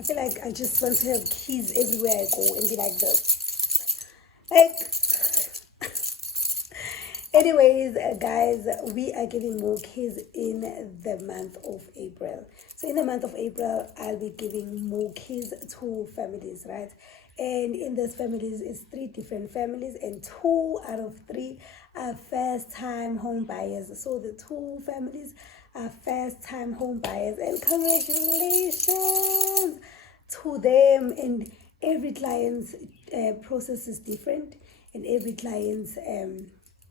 I feel like I just want to have keys everywhere I go and be like this. Like, anyways, guys, we are giving more keys in the month of April. So in the month of April, I'll be giving more keys to families, right? And in those families, it's 3 different families, and 2 out of 3 are first-time home buyers. So the 2 families are first-time home buyers, and congratulations to them. And every client's process is different, and every client's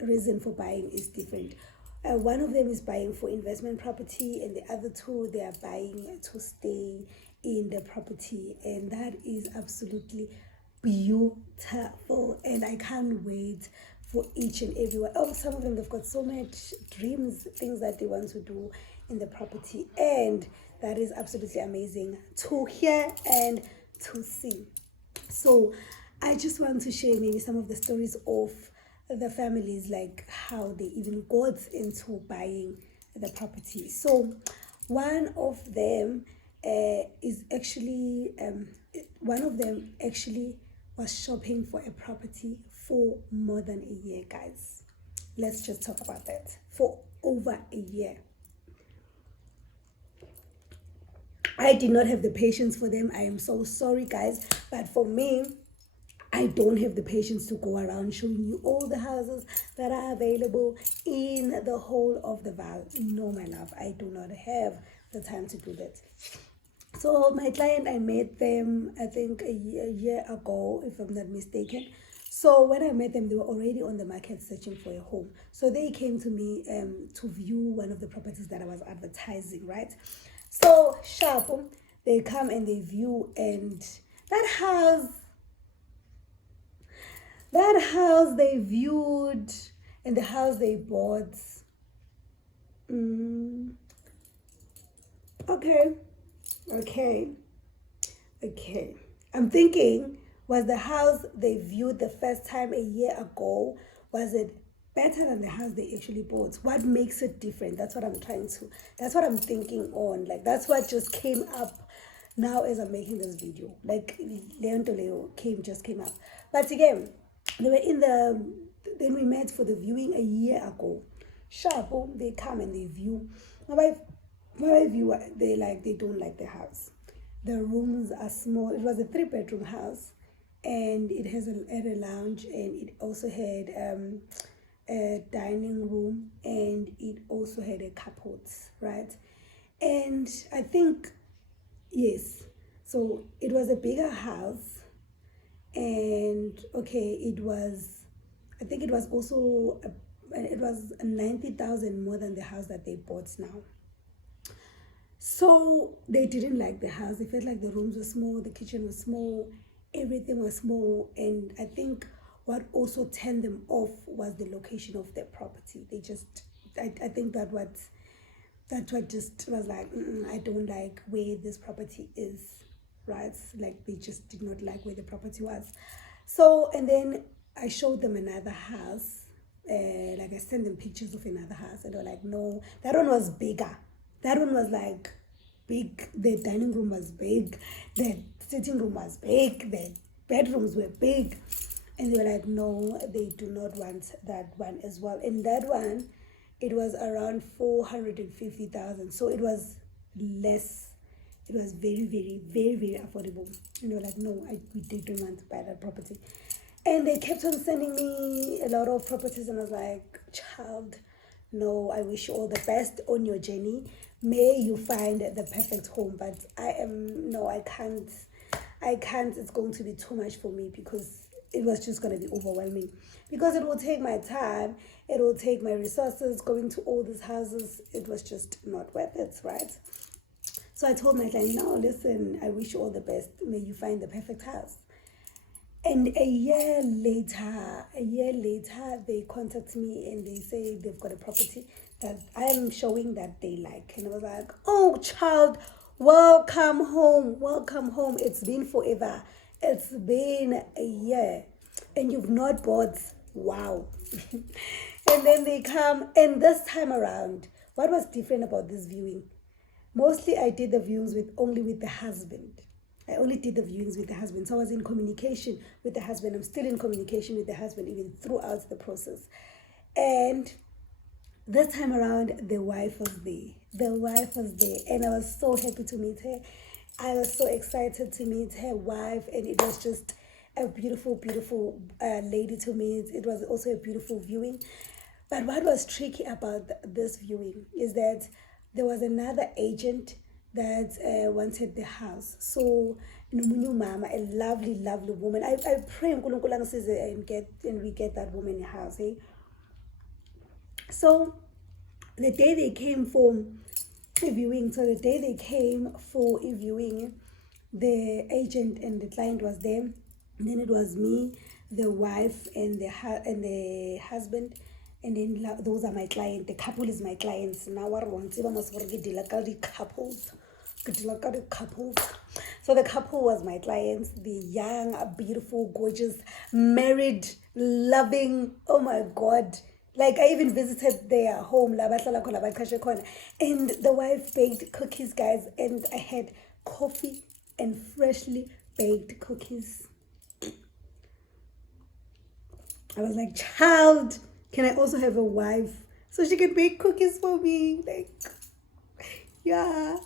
reason for buying is different. One of them is buying for investment property, and the other 2, they are buying to stay in the property, and that is absolutely beautiful. And I can't wait for each and every one. Oh, some of them, they've got so much dreams, things that they want to do in the property, and that is absolutely amazing to hear and to see. So I just want to share maybe some of the stories of the families, like how they even got into buying the property. So one of them one of them actually was shopping for a property for more than a year, guys. Let's just talk about that. For over a year. I did not have the patience for them. I am so sorry, guys. But for me, I don't have the patience to go around showing you all the houses that are available in the whole of the Val. No, my love, I do not have the time to do that. So my client, I met them, I think a year ago, if I'm not mistaken. So when I met them, they were already on the market searching for a home. So they came to me to view one of the properties that I was advertising, right? So sharp, they come and they view, and that house they viewed and the house they bought. Okay. I'm thinking, was the house they viewed the first time a year ago, was it better than the house they actually bought? What makes it different? That's what I'm thinking on. Like, that's what just came up now as I'm making this video. Like, Leo just came up. But again, then we met for the viewing a year ago. Sharp, they come and they view. My view, they don't like the house. The rooms are small. It was a 3-bedroom house, and it had a lounge, and it also had a dining room, and it also had a carport, right? And I think, yes, so it was a bigger house, and okay, I think it was also it was 90,000 more than the house that they bought now. So they didn't like the house. They felt like the rooms were small, the kitchen was small, everything was small. And I think what also turned them off was the location of their property. They just, I think that what just was like, I don't like where this property is, right? Like, they just did not like where the property was. So, and then I showed them another house. Like, I sent them pictures of another house, and they were like, no, that one was bigger. That one was like big. The dining room was big. The sitting room was big. The bedrooms were big. And they were like, no, they do not want that one as well. And that one, it was around 450,000. So it was less. It was very, very, very, very affordable. And they were like, no, they don't want to buy that property. And they kept on sending me a lot of properties. And I was like, child, no, I wish you all the best on your journey. May you find the perfect home. But I can't. It's going to be too much for me, because it was just going to be overwhelming. Because it will take my time. It will take my resources going to all these houses. It was just not worth it, right? So I told my client, no, listen, I wish you all the best. May you find the perfect house. And a year later, they contact me and they say they've got a property that I'm showing that they like. And I was like, oh, child, welcome home. It's been forever. It's been a year. And you've not bought. Wow. And then they come. And this time around, what was different about this viewing? Mostly I did the viewings only with the husband. I only did the viewings with the husband. So I was in communication with the husband. I'm still in communication with the husband even throughout the process. And this time around, the wife was there. The wife was there. And I was so happy to meet her. I was so excited to meet her wife. And it was just a beautiful, beautiful lady to meet. It was also a beautiful viewing. But what was tricky about this viewing is that there was another agent that wanted the house. So, mama, a lovely, lovely woman. I pray and we get that woman a house. Eh? So, the day they came for a viewing, the agent and the client was there. And then it was me, the wife, and the husband. And then those are my clients. The couple is my clients. Now what want to couples. Couples. So the couple was my clients. The young, beautiful, gorgeous, married, loving. Oh my God. Like I even visited their home. And the wife baked cookies, guys. And I had coffee and freshly baked cookies. I was like, child, can I also have a wife so she can bake cookies for me? Like, yeah.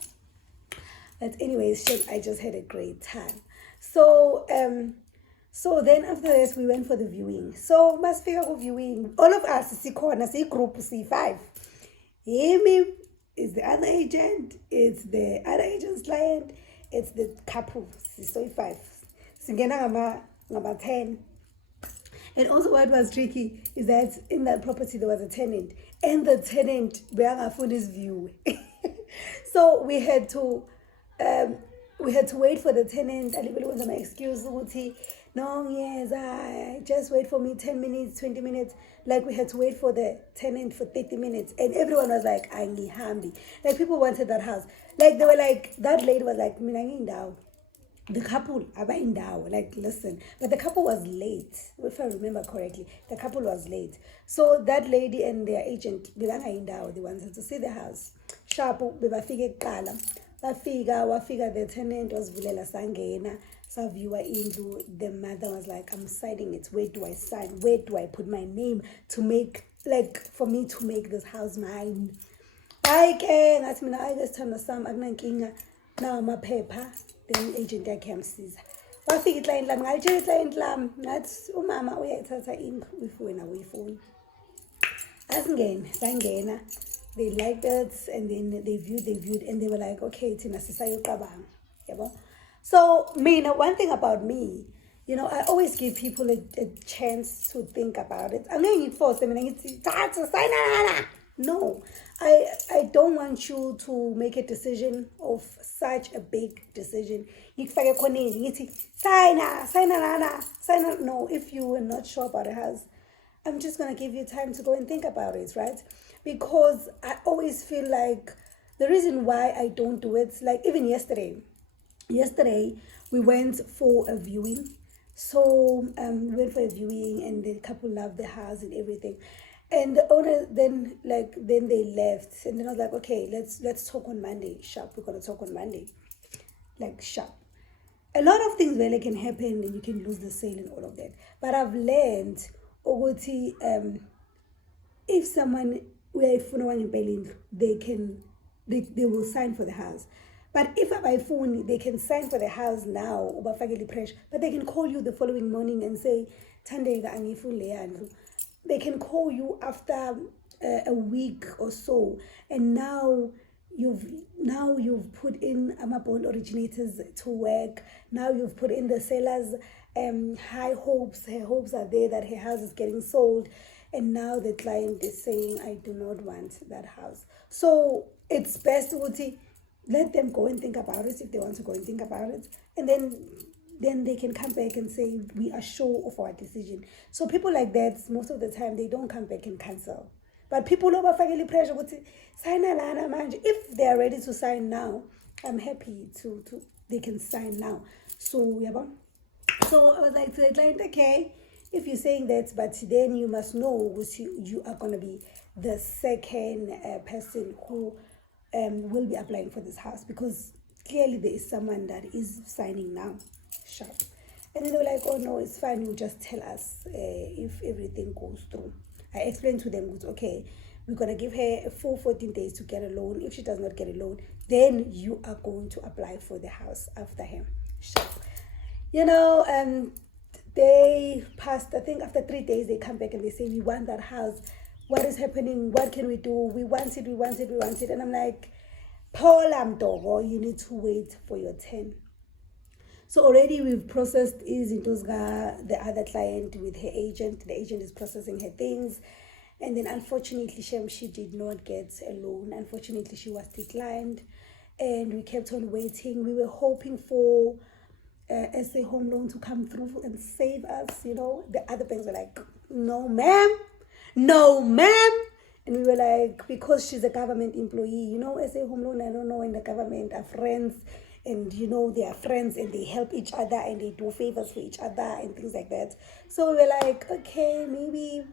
But anyways, I just had a great time. So then after this, we went for the viewing. So must figure out viewing. All of us, see group C5. Amy is the other agent. It's the other agent's client. It's the couple, C5. Singena number 10. And also what was tricky is that in that property there was a tenant. And the tenant, his view. So we had to wait for the tenant. I was my excuse. No, yes, just wait for me 10 minutes, 20 minutes. Like we had to wait for the tenant for 30 minutes. And everyone was like, Angihambi. Like people wanted that house. Like they were like, that lady was like, Minangindao. The couple, like, listen. But the couple was late, if I remember correctly. The couple was late. So that lady and their agent, they wanted to see the house. Sharp, befika, the tenant was Vilela Sangena. So viewer indlu, the mother was like, I'm signing it. Where do I sign? Where do I put my name to make, like, for me to make this house mine? I can. I mean, I just turn some Agnan now my paper. Then agent yakhe yamsiza wafika iclient lami ngalitshela iclient lami ngathi umama uyayithatha indlu uyifuna uyifuna sangena. They liked it and then they viewed and they were like, okay, thina sisayoqabanga yabo. So one thing about me, I always give people a chance to think about it. I'm not going to force them and sign. No, I don't want you to make a decision of such a big decision. No, if you were not sure about a house, I'm just going to give you time to go and think about it, right? Because I always feel like the reason why I don't do it, like even yesterday we went for a viewing. So we went for a viewing and the couple loved the house and everything. And the owner then they left, and then I was like, okay, let's talk on Monday. Sharp, we're gonna talk on Monday. Like sharp. A lot of things really can happen, and you can lose the sale and all of that. But I've learned, if someone they will sign for the house. But if I buy phone, they can sign for the house now, but they can call you the following morning and say, they can call you after a week or so, and now you've put in bond originators to work. Now you've put in the sellers high hopes. Her hopes are there that her house is getting sold, and now the client is saying, I do not want that house. So it's best to let them go and think about it if they want to go and think about it, and then they can come back and say, we are sure of our decision. So people like that, most of the time, they don't come back and cancel. But people who are family pressure would say, sign if they are ready to sign now, I'm happy to they can sign now. So yeah, so I was like to the client, okay, if you're saying that, but then you must know you are going to be the second person who will be applying for this house, because clearly there is someone that is signing now. Sharp. And then they were like, oh no, it's fine, you just tell us if everything goes through. I explained to them, okay, we're going to give her a full 14 days to get a loan. If she does not get a loan, then you are going to apply for the house after him. Sharp. They passed, I think after 3 days, they come back and they say, we want that house. What is happening? What can we do? We want it, we want it, we want it. And I'm like, Paula Mdogo, you need to wait for your 10. So already we've processed the other client with her agent. The agent is processing her things. And then unfortunately, she did not get a loan. Unfortunately, she was declined. And we kept on waiting. We were hoping for SA Home Loan to come through and save us. The other banks were like, no, ma'am. No, ma'am. And we were like, because she's a government employee, SA Home Loan, I don't know, and the government are friends. And they are friends and they help each other and they do favors for each other and things like that. So we were like, okay, maybe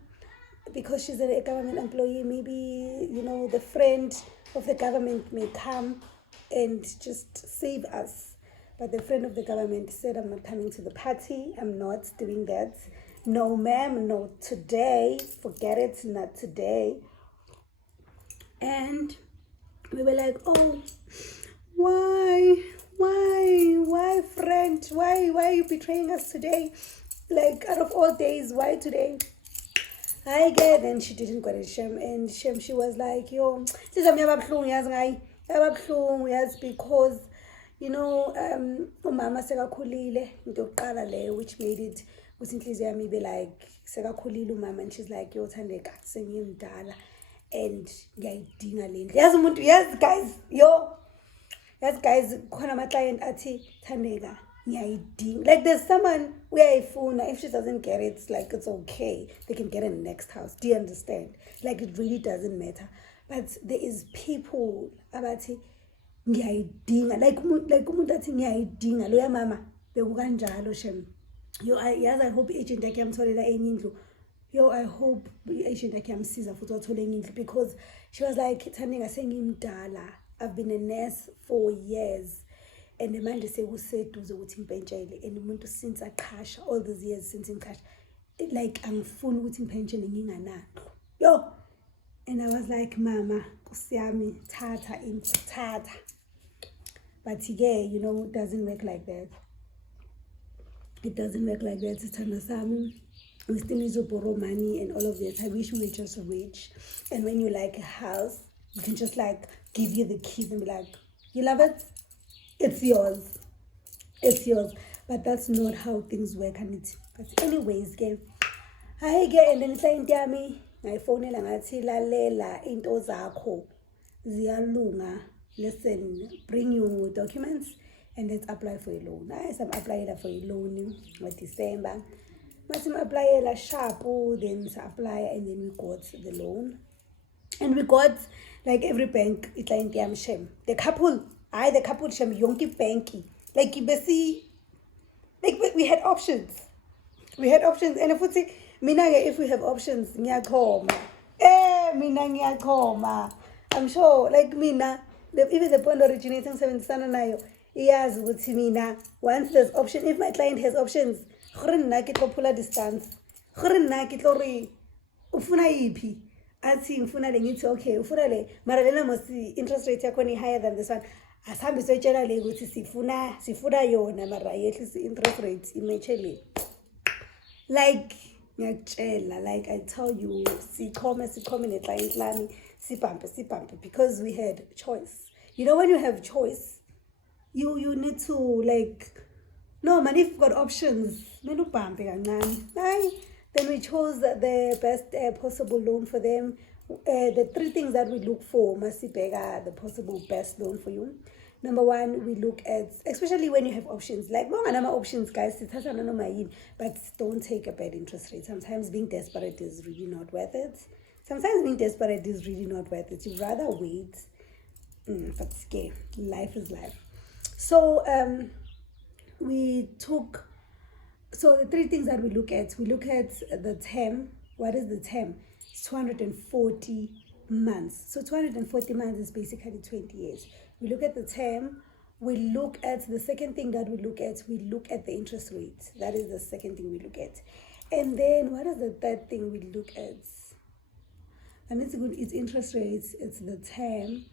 because she's a government employee, maybe, the friend of the government may come and just save us. But the friend of the government said, I'm not coming to the party. I'm not doing that. No, ma'am, not today. Forget it, not today. And we were like, oh, why, friend? Why are you betraying us today? Like, out of all days, why today? I get, and she didn't get it, Shem. And Shem, she was like, yo, yes, because, umama sekakhulile, into yokuqala leyo, which made it, ukuthi inhliziyo yami ibe like, sekakhulile umama, and she's like, yo, Thandeka, sengimdala, and ngiyayidinga le ndlu. Yazi umuntu, yes, guys, khona ama-client athi, Thandeka, ngiyayidinga. Like, there's someone uyayifuna, if she doesn't get it, it's like, it's okay. They can get in the next house. Do you understand? Like, it really doesn't matter. But there is people abathi, ngiyayidinga. Like umuntu athi ngiyayidinga. Loya mama, bekukanjalo Shem. I hope agent yakhe yamtholela enye indlu. I hope agent yakhe yamsiza futhi wathole enye indlu, because she was like, Thandeka, sengimdala. I've been a nurse for years. And the man sekuseduze ukuthi ngipentshele, and umuntu since aqhasha all these years since ngiqhasha, like angifuni ukuthi ngipentshele nginganalo. And I was like, mama, Nkosi yami, tata. But yeah, it doesn't work like that. It doesn't work like that. Sithanda sami, we still need to borrow money and all of this. I wish we were just rich. And when you like a house, we can just like give you the keys and be like, you love it? It's yours. It's yours. But that's not how things work, and it. But anyways, and then client yami, ngayifonela ngathi lalela into zakho ziyalunga. Listen, bring your documents and let's apply for a loan. I'm applying for a loan in December. Masim apply sharp, then apply, and then we got the loan. And we got, like every bank, it's like Shem. The couple Shem, yonki banky. Like we had options. And if we say, if we have options, ngiyakoma. I'm sure, like even the bond originating 77 nayo, yes, with mina. Once there's option, if my client has options, pull a distance. Ufuna ipi. Athi ngifuna le ngithi okay, ufuna le, mara lena mosi interest rate yakho ni higher than this one. Asambe soyitshela le ukuthi sifuna yona, mara yehlisa interest rate imechele. Like ngiyakutshela, like I tell you, sikhome neclient lami, sibampe, because we had choice. When you have choice, you need to like, no man, if you've got options, then we chose the best possible loan for them. The three things that we look for, masibega, the possible best loan for you. Number one, we look at, especially when you have options, like options, guys, but don't take a bad interest rate. Sometimes being desperate is really not worth it. You'd rather wait, but scary. Life is life. So the three things that we look at the term. What is the term? It's 240 months. So 240 months is basically 20 years. We look at the term we look at the second thing that we look at the interest rate. That is the second thing we look at. And then what is the third thing we look at? And it's good, it's interest rates, it's the term,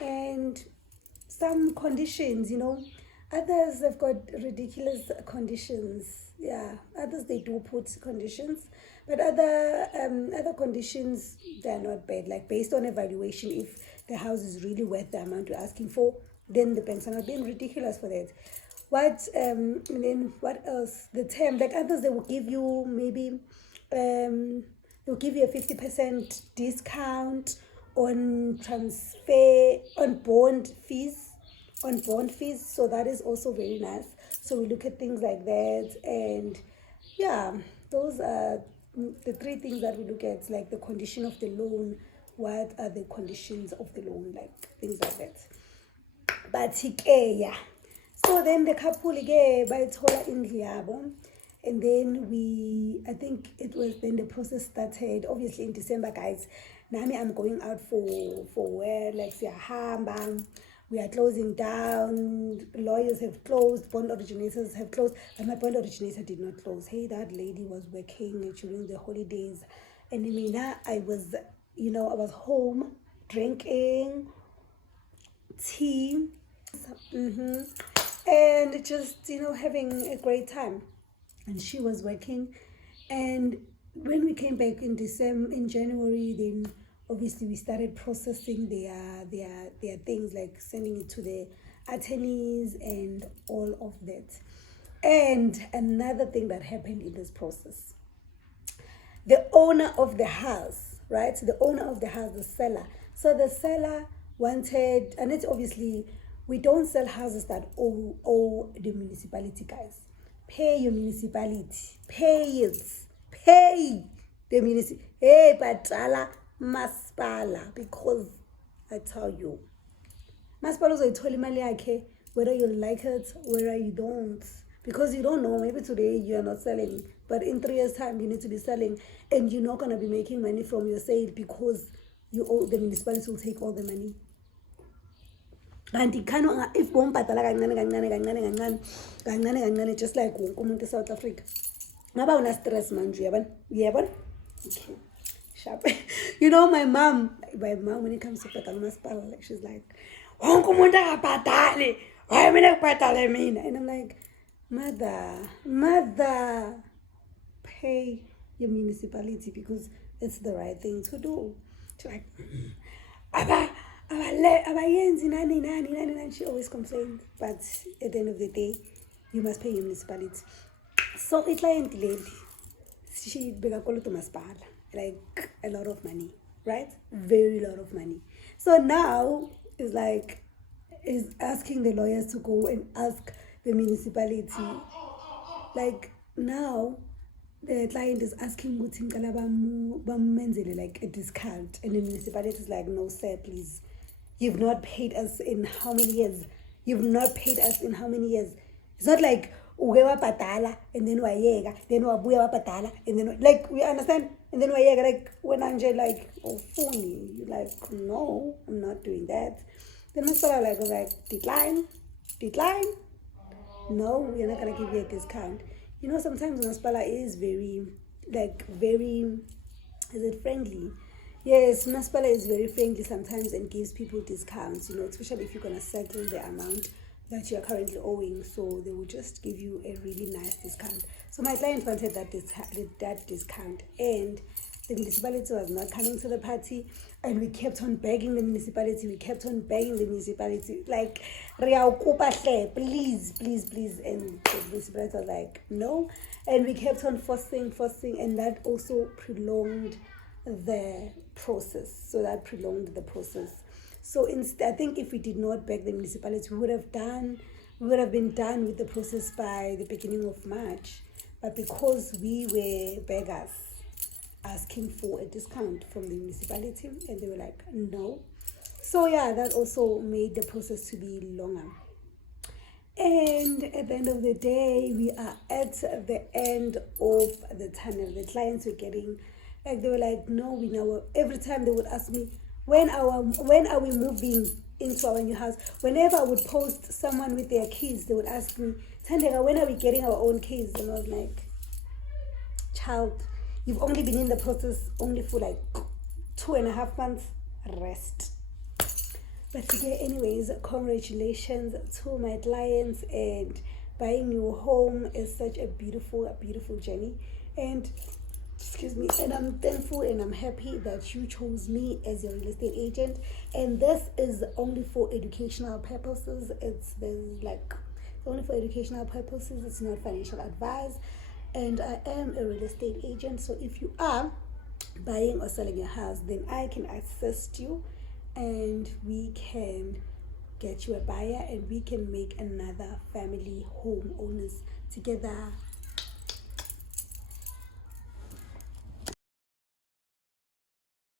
and some conditions, Others have got ridiculous conditions. Yeah, others they do put conditions, but other conditions, they're not bad. Like based on evaluation, if the house is really worth the amount you're asking for, then the banks are not being ridiculous for that. And then what else? The term, like others, they will give you maybe they'll give you a 50% discount on transfer on bond fees. So that is also very nice. So we look at things like that, and yeah, those are the three things that we look at, like the condition of the loan, what are the conditions of the loan, like things like that. But yeah, so then the couple bayithola indlu yabo, and then I think it was then the process started. Obviously in December, guys, nami I'm going out for where, like siyahamba, we are closing down, lawyers have closed, bond originators have closed, but my bond originator did not close. Hey, that lady was working during the holidays, and I was home drinking tea, and just having a great time, and she was working. And when we came back in January, then obviously we started processing their things, like sending it to the attorneys and all of that. And another thing that happened in this process, the owner of the house, right? The owner of the house, the seller. So the seller wanted, and it's obviously, we don't sell houses that owe the municipality, guys. Pay your municipality. Pay it. Pay the municipality. Hey, Patala Maspala. Because I tell you, Maspala uzoyithola imali yakhe, whether you like it, whether you don't. Because you don't know, maybe today you are not selling, but in 3 years' time you need to be selling, and you're not going to be making money from your sale because the municipality will take all the money. And if bombhatala kancane, just like umuntu South Africa, ngaba una stress manje, yabona. Okay, sharp. My mom, when it comes to bhatala umasipala, like she's like, wonke umuntu akabhatali, why mina kubhatale mina? And I'm like, mother, pay your municipality because it's the right thing to do. She's like, she always complains, but at the end of the day, you must pay your municipality. So it's like she begakolo to maspala, like a lot of money, right? Very lot of money. So now it's like is asking the lawyers to go and ask the municipality. Like now the client is asking like a discount, and the municipality is like, no sir, please, you've not paid us in how many years? It's not like uke wabhadala and then wayeka, then wabuya wabhadala, and then like, we understand, and then wayeka, like when I'm just like, oh funny, you like, no, I'm not doing that. Then I was like, decline, no, we're not gonna give you a discount. Sometimes Maspala is very, is it friendly? Yes, Maspala is very friendly sometimes and gives people discounts, especially if you're going to settle the amount that you're currently owing. So they will just give you a really nice discount. So my client wanted that discount, and the municipality was not coming to the party, and we kept on begging the municipality. Like, please, and the municipality was like, no. And we kept on forcing, and that also prolonged the process. So I think if we did not beg the municipality, we would have been done with the process by the beginning of March. But because we were beggars asking for a discount from the municipality, and they were like, no. So yeah, that also made the process to be longer. And at the end of the day, we are at the end of the tunnel. The clients were getting, like, they were like, no, we know. Every time they would ask me, when are we moving? into our new house. Whenever I would post someone with their keys, they would ask me, Tandega, when are we getting our own keys? And I was like, child, you've only been in the process only for like 2.5 months. Rest. But yeah, anyways, congratulations to my clients, and buying your home is such a beautiful journey. And excuse me, and I'm thankful and I'm happy that you chose me as your real estate agent. And this is only for educational purposes. It's only for educational purposes. It's not financial advice. And I am a real estate agent. So if you are buying or selling your house, then I can assist you, and we can get you a buyer, and we can make another family home owners together